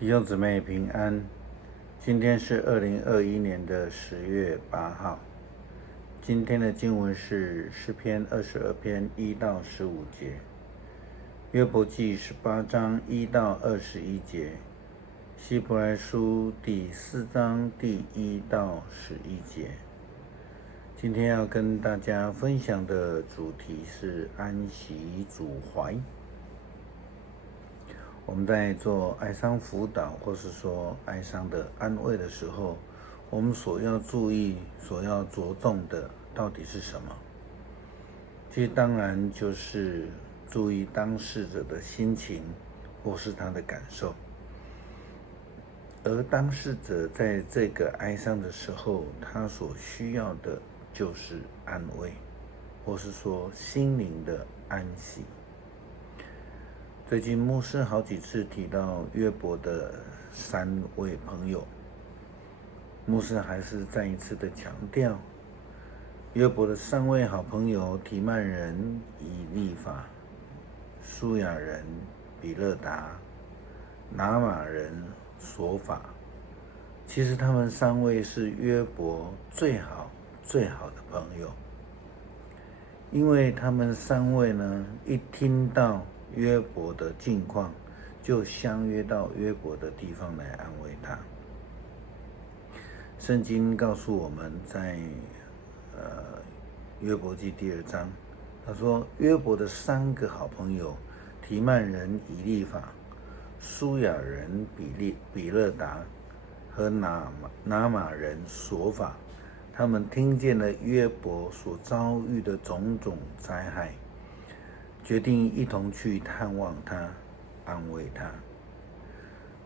弟兄姊妹平安，今天是2021年的10月8号。今天的经文是诗篇22篇1到15节，约伯记18章1到21节，希伯来书第4章第1到11节。今天要跟大家分享的主题是安息主怀。我们在做哀伤辅导或是说哀伤的安慰的时候，我们所要注意、所要着重的到底是什么？其实当然就是注意当事者的心情或是他的感受。而当事者在这个哀伤的时候，他所需要的就是安慰，或是说心灵的安息。最近牧师好几次提到约伯的3位朋友，牧师还是再一次的强调，约伯的3位好朋友提曼人以利法、舒雅人比勒达、拿玛人索法，其实他们3位是约伯最好的朋友，因为他们3位呢，一听到约伯的境况，就相约到约伯的地方来安慰他。圣经告诉我们在约伯记第2章，他说约伯的3个好朋友提曼人以利法、舒雅人比勒达和拿玛人索法，他们听见了约伯所遭遇的种种灾害，决定一同去探望他，安慰他。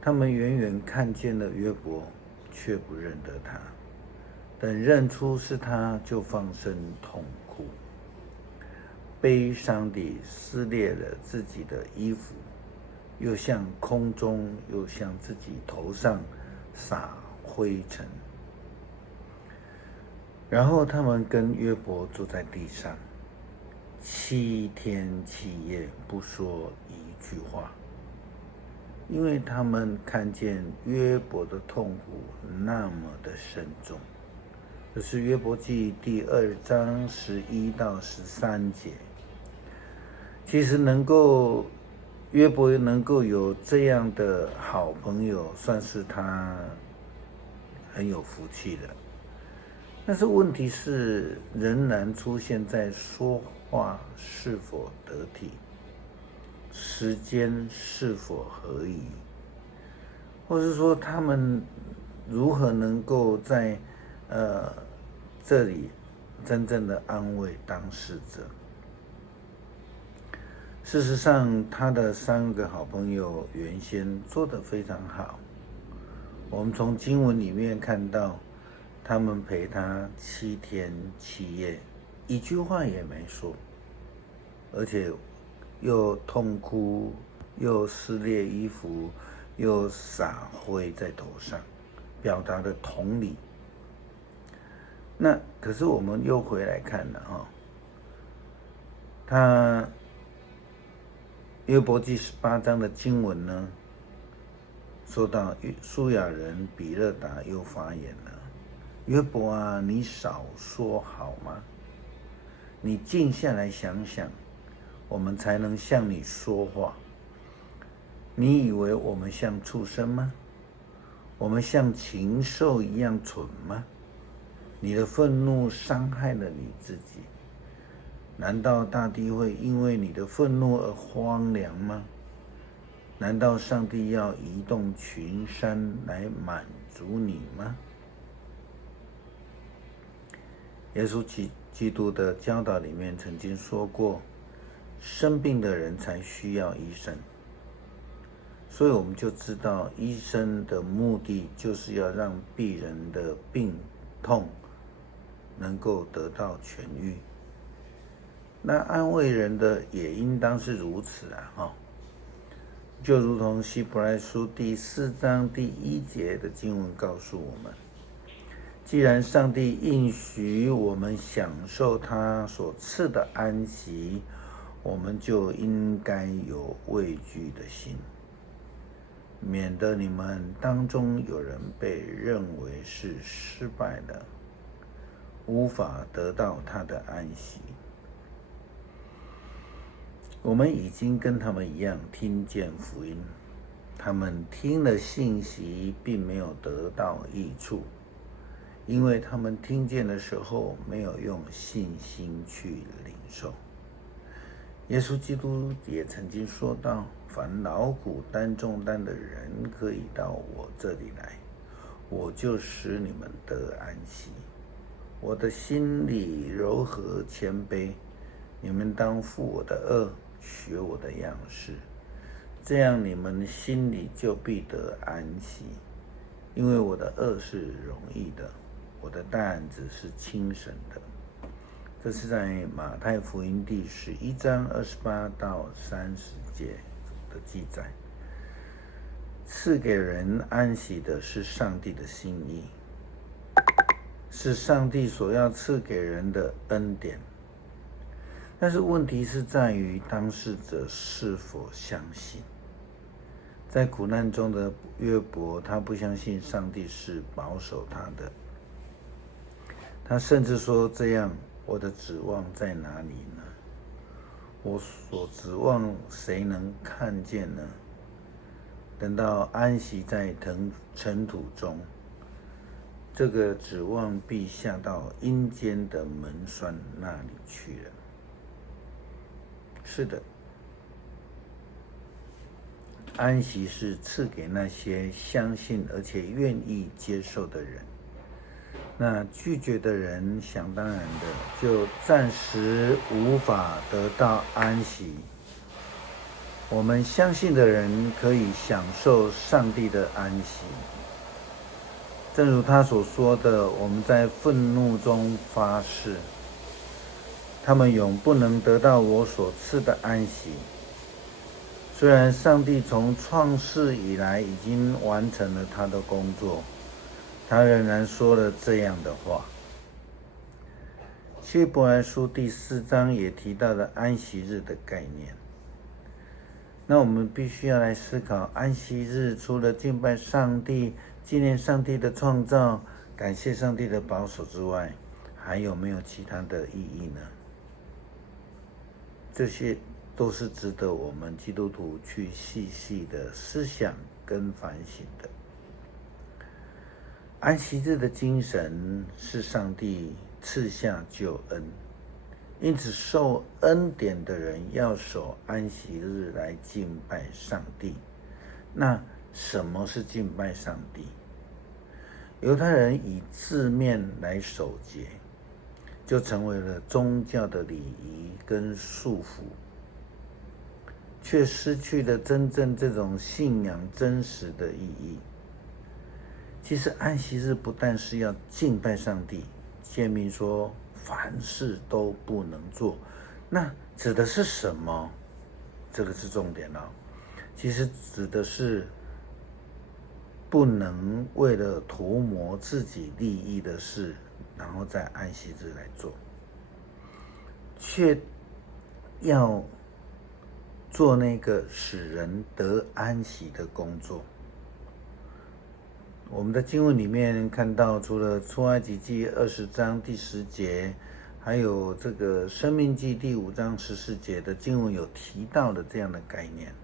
他们远远看见了约伯，却不认得他，等认出是他，就放声痛哭，悲伤地撕裂了自己的衣服，又向空中，又向自己头上撒灰尘。然后他们跟约伯坐在地上，7天7夜不说一句话，因为他们看见约伯的痛苦那么的深重。这是约伯记第2章11到13节。其实约伯能够有这样的好朋友，算是他很有福气的。但是问题是，仍然出现在说话是否得体，时间是否合宜，或是说他们如何能够在这里真正的安慰当事者。事实上，他的3个好朋友原先做得非常好，我们从经文里面看到，他们陪他7天7夜，一句话也没说，而且又痛哭，又撕裂衣服，又撒灰在头上，表达的同理。那可是我们又回来看了他约伯记18章的经文呢，说到舒雅人比勒达又发言了，约伯啊，你少说好吗？你静下来想想，我们才能向你说话。你以为我们像畜生吗？我们像禽兽一样蠢吗？你的愤怒伤害了你自己，难道大地会因为你的愤怒而荒凉吗？难道上帝要移动群山来满足你吗？耶稣基督的教导里面曾经说过，生病的人才需要医生。所以我们就知道，医生的目的就是要让病人的病痛能够得到痊愈。那安慰人的也应当是如此就如同希伯来书第4章第1节的经文告诉我们，既然上帝应许我们享受他所赐的安息，我们就应该有畏惧的心。免得你们当中有人被认为是失败的，无法得到他的安息。我们已经跟他们一样听见福音，他们听了信息并没有得到益处，因为他们听见的时候没有用信心去领受。耶稣基督也曾经说道：凡劳苦担重担的人可以到我这里来，我就使你们得安息。我的心里柔和谦卑，你们当负我的轭，学我的样式，这样你们心里就必得安息。因为我的轭是容易的，我的担子是轻省的。这是在马太福音第11章28到30节的记载。赐给人安息的是上帝的心意，是上帝所要赐给人的恩典。但是问题是在于当事者是否相信。在苦难中的约伯，他不相信上帝是保守他的，他甚至说：这样，我的指望在哪里呢？我所指望谁能看见呢？等到安息在尘土中，这个指望必下到阴间的门栓那里去了。是的，安息是赐给那些相信而且愿意接受的人。那拒绝的人，想当然的就暂时无法得到安息。我们相信的人可以享受上帝的安息，正如他所说的：我们在愤怒中发誓，他们永不能得到我所赐的安息。虽然上帝从创世以来已经完成了他的工作，他仍然说了这样的话。希伯来书第4章也提到了安息日的概念。那我们必须要来思考，安息日除了敬拜上帝、纪念上帝的创造、感谢上帝的保守之外，还有没有其他的意义呢？这些都是值得我们基督徒去细细的思想跟反省的。安息日的精神是上帝赐下救恩，因此受恩典的人要守安息日来敬拜上帝。那什么是敬拜上帝？犹太人以字面来守节，就成为了宗教的礼仪跟束缚，却失去了真正这种信仰真实的意义。其实安息日不但是要敬拜上帝，诫命说凡事都不能做，那指的是什么？这个是重点哦。其实指的是不能为了图谋自己利益的事，然后在安息日来做，却要做那个使人得安息的工作。我们的经文里面看到，除了出埃及记20章第10节，还有这个申命记第5章14节的经文有提到的这样的概念。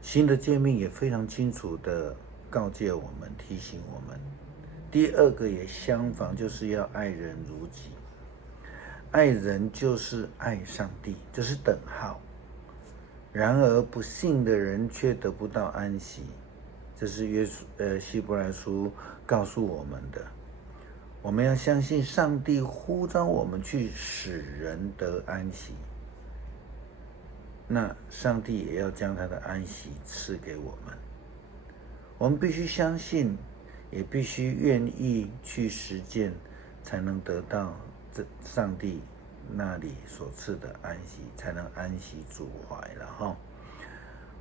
新的诫命也非常清楚的告诫我们，提醒我们。第二个也相仿，就是要爱人如己。爱人就是爱上帝，这是等号。然而不信的人却得不到安息。这是希伯来书告诉我们的。我们要相信上帝呼召我们去使人得安息，那上帝也要将他的安息赐给我们。我们必须相信，也必须愿意去实践，才能得到上帝那里所赐的安息，才能安息主怀了哈。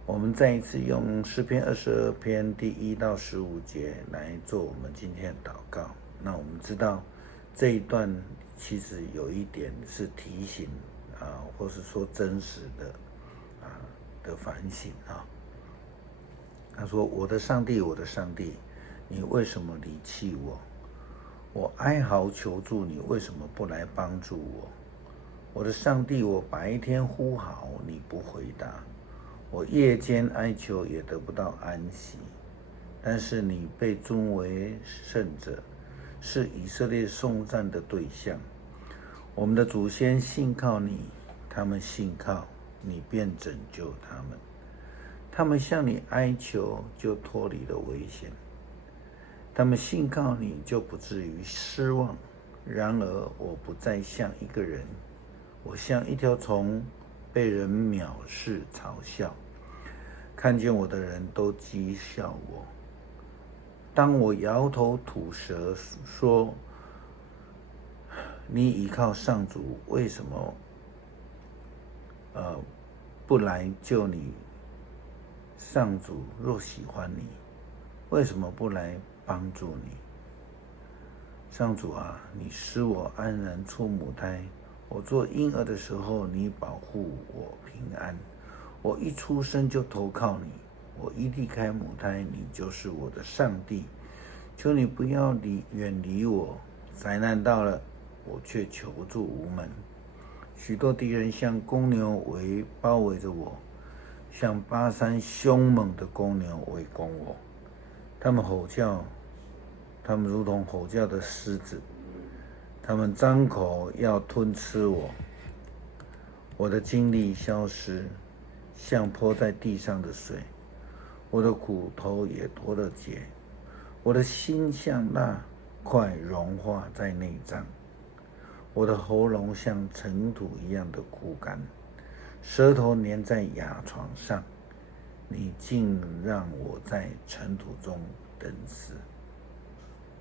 我们再一次用诗篇22篇第1到15节来做我们今天的祷告。那我们知道这一段其实有一点是提醒或是说真实的的反省啊。他说：我的上帝，我的上帝，你为什么离弃我？我哀嚎求助你，为什么不来帮助我？我的上帝，我白天呼号，你不回答；我夜间哀求，也得不到安息。但是你被尊为圣者，是以色列颂赞的对象。我们的祖先信靠你，他们信靠你，便拯救他们。他们向你哀求，就脱离了危险。他们信靠你，就不至于失望。然而我不再像一个人，我像一条虫，被人藐视嘲笑。看见我的人都讥笑我。当我摇头吐舌说，你倚靠上主，为什么不来救你？上主若喜欢你，为什么不来帮助你？上主啊，你使我安然出母胎。我做婴儿的时候，你保护我平安。我一出生就投靠你，我一离开母胎，你就是我的上帝。求你不要远离我。灾难到了，我却求助无门。许多敌人像公牛包围着我，像巴山凶猛的公牛围攻我。他们吼叫，他们如同吼叫的狮子，他们张口要吞吃我。我的精力消失，像泼在地上的水，我的骨头也脱了节，我的心像蜡块融化在内脏，我的喉咙像尘土一样的枯干，舌头粘在牙床上。你竟让我在尘土中等死。